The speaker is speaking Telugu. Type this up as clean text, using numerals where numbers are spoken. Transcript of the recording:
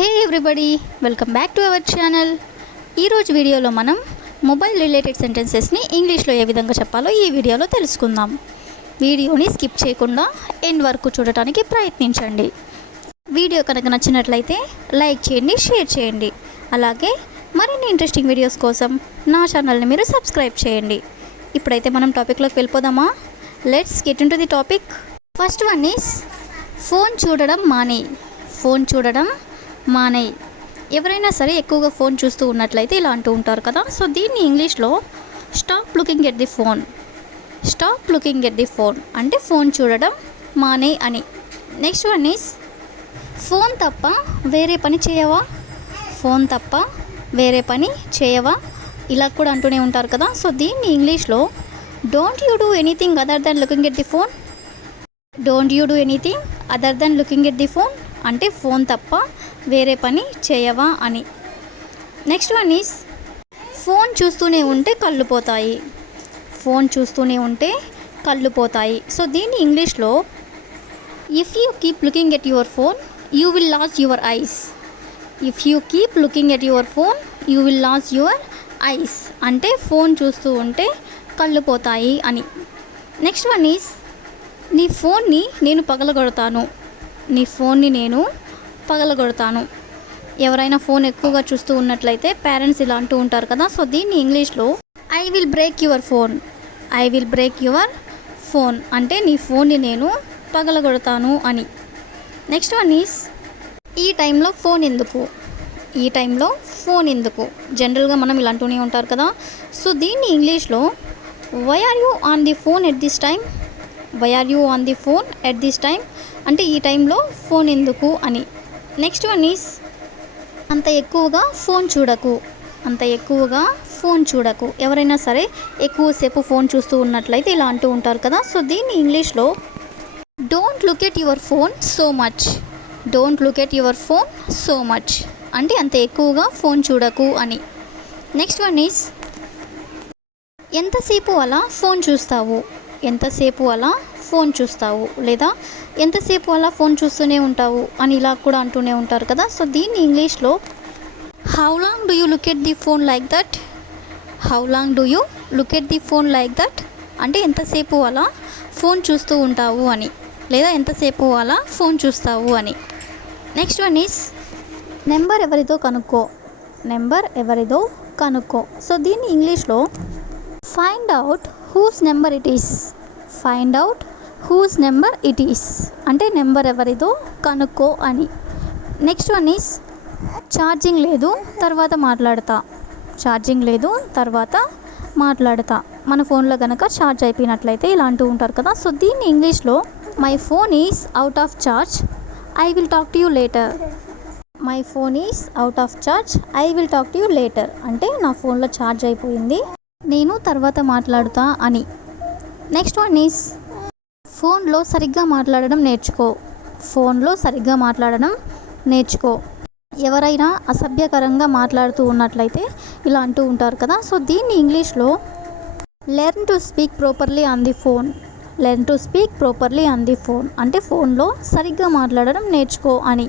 Hey everybody, welcome back to our channel. ఈరోజు వీడియోలో మనం మొబైల్ రిలేటెడ్ సెంటెన్సెస్ని ఇంగ్లీష్లో ఏ విధంగా చెప్పాలో ఈ వీడియోలో తెలుసుకుందాం. వీడియోని స్కిప్ చేయకుండా ఎండ్ వరకు చూడటానికి ప్రయత్నించండి. వీడియో కనుక నచ్చినట్లయితే లైక్ చేయండి, షేర్ చేయండి. అలాగే మరిన్ని ఇంట్రెస్టింగ్ వీడియోస్ కోసం నా ఛానల్ని మీరు సబ్స్క్రైబ్ చేయండి. ఇప్పుడైతే మనం టాపిక్లోకి వెళ్ళిపోదామా? Let's get in to the topic. First one is phone చూడడం మానేయ్. ఫోన్ చూడడం మానేయ్. ఎవరైనా సరే ఎక్కువగా ఫోన్ చూస్తూ ఉన్నట్లయితే ఇలా అంటూ ఉంటారు కదా. సో దీన్ని ఇంగ్లీష్లో stop looking at the phone. Stop looking at the phone అంటే ఫోన్ చూడడం మానేయ్ అని. నెక్స్ట్ వన్ ఈస్ ఫోన్ తప్ప వేరే పని చేయవా. ఫోన్ తప్ప వేరే పని చేయవా, ఇలా కూడా అంటూనే ఉంటారు కదా. సో దీన్ని ఇంగ్లీష్లో don't you do anything other than looking at the phone. Don't you do anything other than looking at the phone అంటే ఫోన్ తప్ప వేరే పని చేయవా అని. నెక్స్ట్ వన్ ఈస్ ఫోన్ చూస్తూనే ఉంటే కళ్ళు పోతాయి. ఫోన్ చూస్తూనే ఉంటే కళ్ళు పోతాయి. సో దీన్ని ఇంగ్లీష్లో if you keep looking at your phone you will lose your eyes. If you keep looking at your phone you will lose your eyes అంటే ఫోన్ చూస్తూ ఉంటే కళ్ళు పోతాయి అని. నెక్స్ట్ వన్ ఈస్ నీ ఫోన్ని నేను పగలగొడతాను. నీ ఫోన్ని నేను పగలగొడతాను. ఎవరైనా ఫోన్ ఎక్కువగా చూస్తూ ఉన్నట్లయితే పేరెంట్స్ ఇలా అంటూ ఉంటారు కదా. సో దీన్ని ఇంగ్లీష్లో I will break your phone. I will break your phone అంటే నీ ఫోన్ని నేను పగలగొడతాను అని. నెక్స్ట్ వన్ ఈస్ ఈ టైంలో ఫోన్ ఎందుకు. ఈ టైంలో ఫోన్ ఎందుకు జనరల్గా మనం ఇలా అంటూనే ఉంటారు కదా. సో దీన్ని ఇంగ్లీష్లో why are you on the phone at this time. Why are you on the phone at this time అంటే ఈ టైంలో ఫోన్ ఎందుకు అని. నెక్స్ట్ వన్ ఈస్ అంత ఎక్కువగా ఫోన్ చూడకు. అంత ఎక్కువగా ఫోన్ చూడకు. ఎవరైనా సరే ఎక్కువసేపు ఫోన్ చూస్తూ ఉన్నట్లయితే ఇలా అంటూ ఉంటారు కదా. సో దీన్ని ఇంగ్లీష్లో don't look at your phone so much. Don't look at your phone so much అంటే అంత ఎక్కువగా ఫోన్ చూడకు అని. నెక్స్ట్ వన్ ఈస్ ఎంతసేపు అలా ఫోన్ చూస్తావు. ఎంతసేపు అలా ఫోన్ చూస్తావు లేదా ఎంతసేపు అలా ఫోన్ చూస్తూనే ఉంటావు అని ఇలా కూడా అంటూనే ఉంటారు కదా. సో దీన్ని ఇంగ్లీష్లో how long do you look at the phone like that. How long do you look at the phone like that అంటే ఎంతసేపు అలా ఫోన్ చూస్తూ ఉంటావు అని లేదా ఎంతసేపు అలా ఫోన్ చూస్తావు అని. నెక్స్ట్ వన్ ఈస్ నెంబర్ ఎవరిదో కనుక్కో. నెంబర్ ఎవరిదో కనుక్కో. సో దీన్ని ఇంగ్లీష్లో find out whose number it is. Find out whose number it is అంటే నెంబర్ ఎవరిదో కనుక్కో అని. నెక్స్ట్ వన్ ఈస్ ఛార్జింగ్ లేదు తర్వాత మాట్లాడతా. ఛార్జింగ్ లేదు తర్వాత మాట్లాడతా. మన ఫోన్లో కనుక ఛార్జ్ అయిపోయినట్లయితే ఇలా అంటూ ఉంటారు కదా. సో దీన్ని ఇంగ్లీష్లో my phone is out of charge I will talk to you later. My phone is out of charge I will talk to you later అంటే నా ఫోన్లో ఛార్జ్ అయిపోయింది, నేను తర్వాత మాట్లాడుతా అని. నెక్స్ట్ వన్ ఈస్ ఫోన్లో సరిగ్గా మాట్లాడడం నేర్చుకో. ఫోన్లో సరిగ్గా మాట్లాడడం నేర్చుకో. ఎవరైనా అసభ్యకరంగా మాట్లాడుతూ ఉన్నట్లయితే ఇలా అంటూ ఉంటారు కదా. సో దీన్ని ఇంగ్లీష్లో learn to speak properly on the phone. Learn to speak properly on the phone అంటే ఫోన్లో సరిగ్గా మాట్లాడడం నేర్చుకో అని.